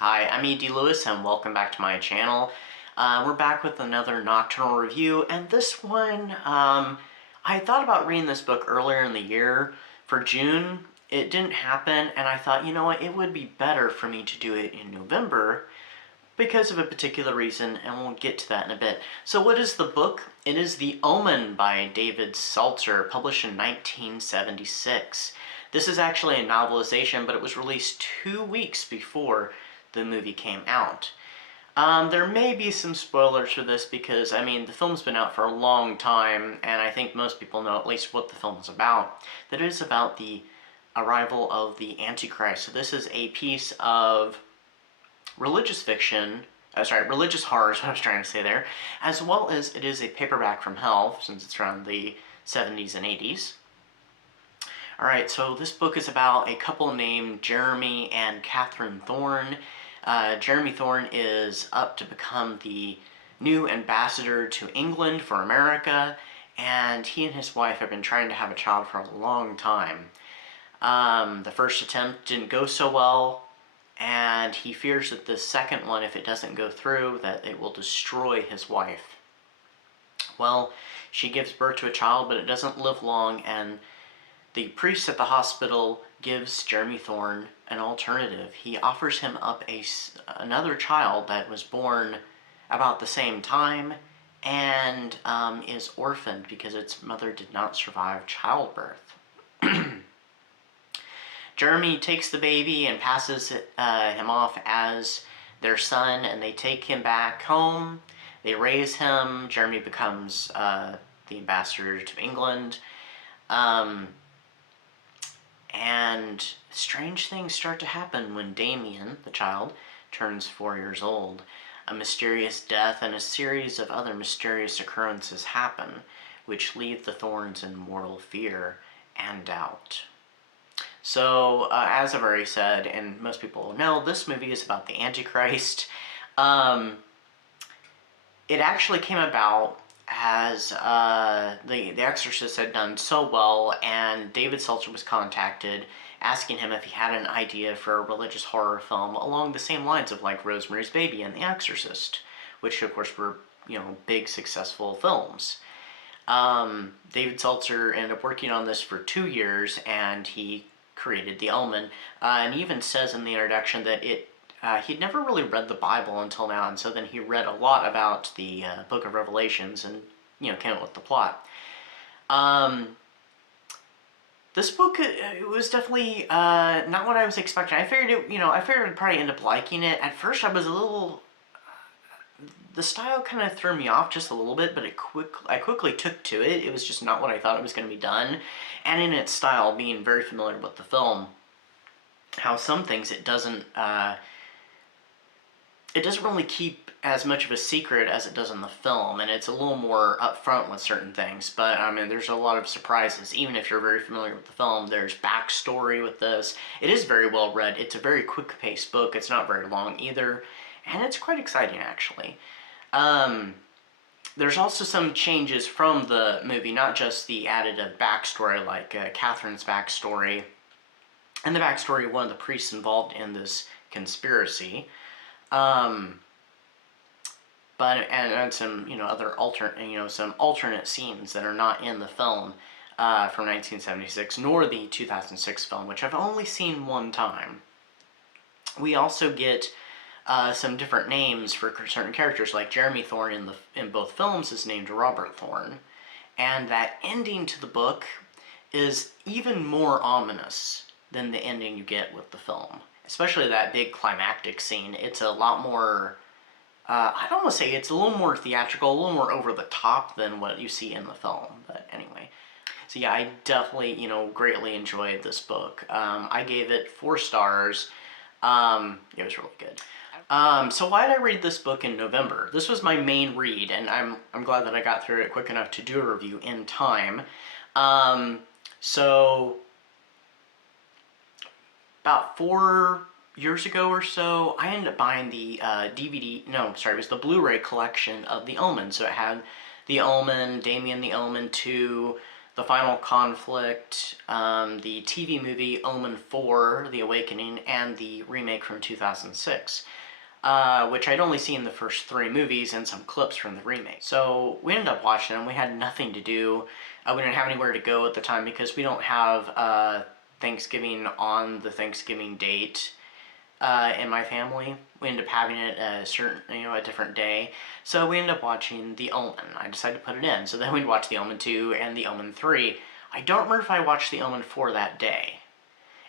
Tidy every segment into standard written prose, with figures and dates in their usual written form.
Hi, I'm E.D. Lewis and welcome back to my channel. We're back with another nocturnal review, and this one, I thought about reading this book earlier in the year for June. It didn't happen, and I thought, you know what, it would be better for me to do it in November because of a particular reason, and we'll get to that in a bit. So what is the book? It is The Omen by David Seltzer, published in 1976. This is actually a novelization, but it was released 2 weeks before the movie came out. There may be some spoilers for this because, I mean, the film's been out for a long time, and I think most people know at least what the film is about. That it is about the arrival of the Antichrist. So this is a piece of religious fiction, religious horror is what I was trying to say there, as well as it is a paperback from hell, since it's around the 70s and 80s. Alright, so this book is about a couple named Jeremy and Catherine Thorne. Jeremy Thorne is up to become the new ambassador to England for America, and he and his wife have been trying to have a child for a long time. The first attempt didn't go so well, and he fears that the second one, if it doesn't go through, that it will destroy his wife. Well, she gives birth to a child, but it doesn't live long, and the priest at the hospital gives Jeremy Thorne an alternative. He offers him up another child that was born about the same time and is orphaned because its mother did not survive childbirth. Jeremy takes the baby and passes him off as their son, and they take him back home. They raise him. Jeremy becomes the ambassador to England. And strange things start to happen when Damien, the child, turns 4 years old. A mysterious death and a series of other mysterious occurrences happen, which leave the Thornes in mortal fear and doubt. So, as I've already said, and most people know, this movie is about the Antichrist. It actually came about as The Exorcist had done so well, and David Seltzer was contacted asking him if he had an idea for a religious horror film along the same lines of like Rosemary's Baby and The Exorcist, which of course were, you know, big successful films. David Seltzer ended up working on this for 2 years, and he created The Omen, and he even says in the introduction that he'd never really read the Bible until now, and so then he read a lot about the book of Revelations and, you know, came up with the plot. This book, it was definitely not what I was expecting. I figured I'd probably end up liking it. At first I was a little... The style kind of threw me off just a little bit, but I quickly took to it. It was just not what I thought it was going to be done. And in its style, being very familiar with the film, how some things it doesn't really keep as much of a secret as it does in the film, and it's a little more upfront with certain things, but I mean, there's a lot of surprises. Even if you're very familiar with the film, there's backstory with this. It is very well read. It's a very quick-paced book. It's not very long either, and it's quite exciting, actually. There's also some changes from the movie, not just the additive backstory, like Catherine's backstory, and the backstory of one of the priests involved in this conspiracy. And some, you know, other some alternate scenes that are not in the film from 1976, nor the 2006 film, which I've only seen one time. We also get some different names for certain characters, like Jeremy Thorne in both films is named Robert Thorne, and that ending to the book is even more ominous than the ending you get with the film. Especially that big climactic scene. It's a lot more, I'd almost say it's a little more theatrical, a little more over the top than what you see in the film, but anyway. So yeah, I definitely, you know, greatly enjoyed this book. I gave it 4 stars. It was really good. So why did I read this book in November? This was my main read, and I'm glad that I got through it quick enough to do a review in time. So about 4 years ago or so, I ended up buying the it was the Blu-ray collection of The Omen. So it had The Omen, Damien the Omen 2, The Final Conflict, the TV movie Omen 4, The Awakening, and the remake from 2006. Which I'd only seen the first 3 movies and some clips from the remake. So we ended up watching them. We had nothing to do. We didn't have anywhere to go at the time because we don't have Thanksgiving on the Thanksgiving date in my family. We ended up having it a different day. So we ended up watching The Omen. I decided to put it in. So then we'd watch The Omen 2 and The Omen 3. I don't remember if I watched The Omen 4 that day.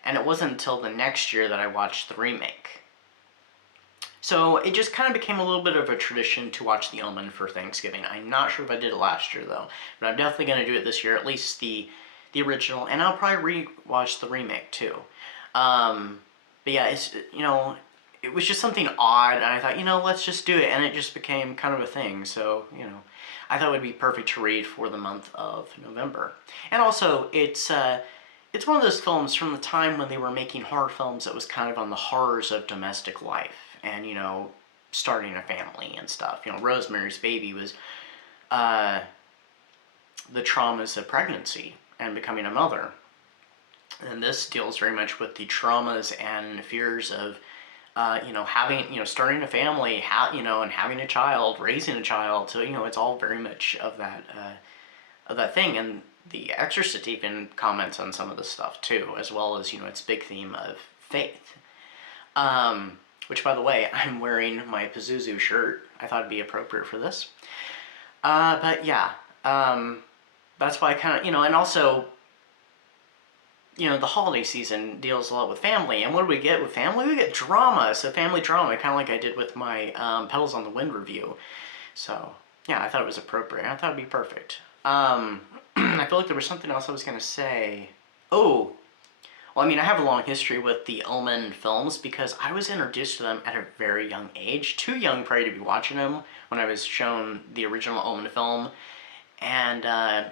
And it wasn't until the next year that I watched the remake. So it just kind of became a little bit of a tradition to watch The Omen for Thanksgiving. I'm not sure if I did it last year though, but I'm definitely going to do it this year, at least the original, and I'll probably re-watch the remake too. But yeah, it's, it was just something odd, and I thought, let's just do it, and it just became kind of a thing. So, I thought it would be perfect to read for the month of November. And also, it's one of those films from the time when they were making horror films that was kind of on the horrors of domestic life. And, starting a family and stuff. Rosemary's Baby was the traumas of pregnancy and becoming a mother. And this deals very much with the traumas and fears of, having, starting a family, and having a child, raising a child. So, it's all very much of that thing. And The Exorcist even comments on some of this stuff too, as well as, its big theme of faith. Which, by the way, I'm wearing my Pazuzu shirt. I thought it'd be appropriate for this. But yeah, that's why I kind of, and also, the holiday season deals a lot with family. And what do we get with family? We get drama. So family drama, kind of like I did with my Petals on the Wind review. So, yeah, I thought it was appropriate. I thought it'd be perfect. I feel like there was something else I was going to say. Oh! Well, I have a long history with the Omen films because I was introduced to them at a very young age. Too young probably to be watching them when I was shown the original Omen film. And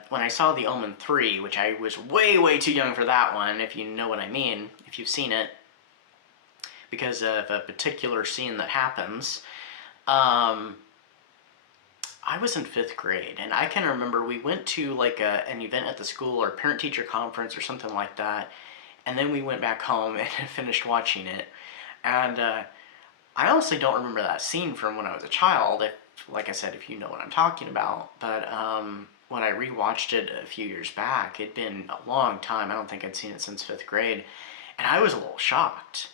when I saw the Omen 3, which I was way, way too young for that one, if you know what I mean, if you've seen it, because of a particular scene that happens, I was in 5th grade, and I can remember we went to like an event at the school or parent-teacher conference or something like that. And then we went back home and finished watching it. And I honestly don't remember that scene from when I was a child, like I said, if you know what I'm talking about. But when I rewatched it a few years back, it'd been a long time. I don't think I'd seen it since 5th grade. And I was a little shocked.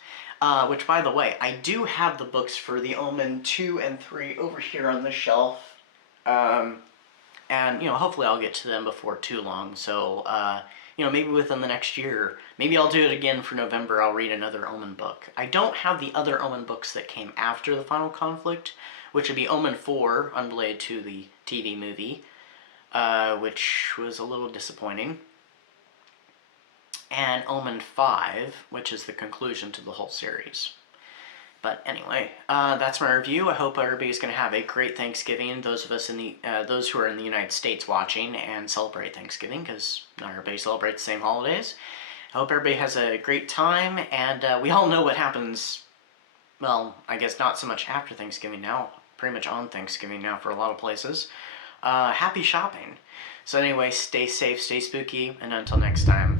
Which, by the way, I do have the books for The Omen 2 and 3 over here on the shelf. And, hopefully I'll get to them before too long. So, maybe within the next year. Maybe I'll do it again for November. I'll read another Omen book. I don't have the other Omen books that came after the Final Conflict, which would be Omen 4, unrelated to the TV movie, which was a little disappointing, and Omen 5, which is the conclusion to the whole series. But anyway, that's my review. I hope everybody's going to have a great Thanksgiving. Those of us those who are in the United States watching and celebrate Thanksgiving, because not everybody celebrates the same holidays. I hope everybody has a great time, and we all know what happens. Well, I guess not so much after Thanksgiving now. Pretty much on Thanksgiving now for a lot of places. Happy shopping. So anyway, stay safe, stay spooky, and until next time.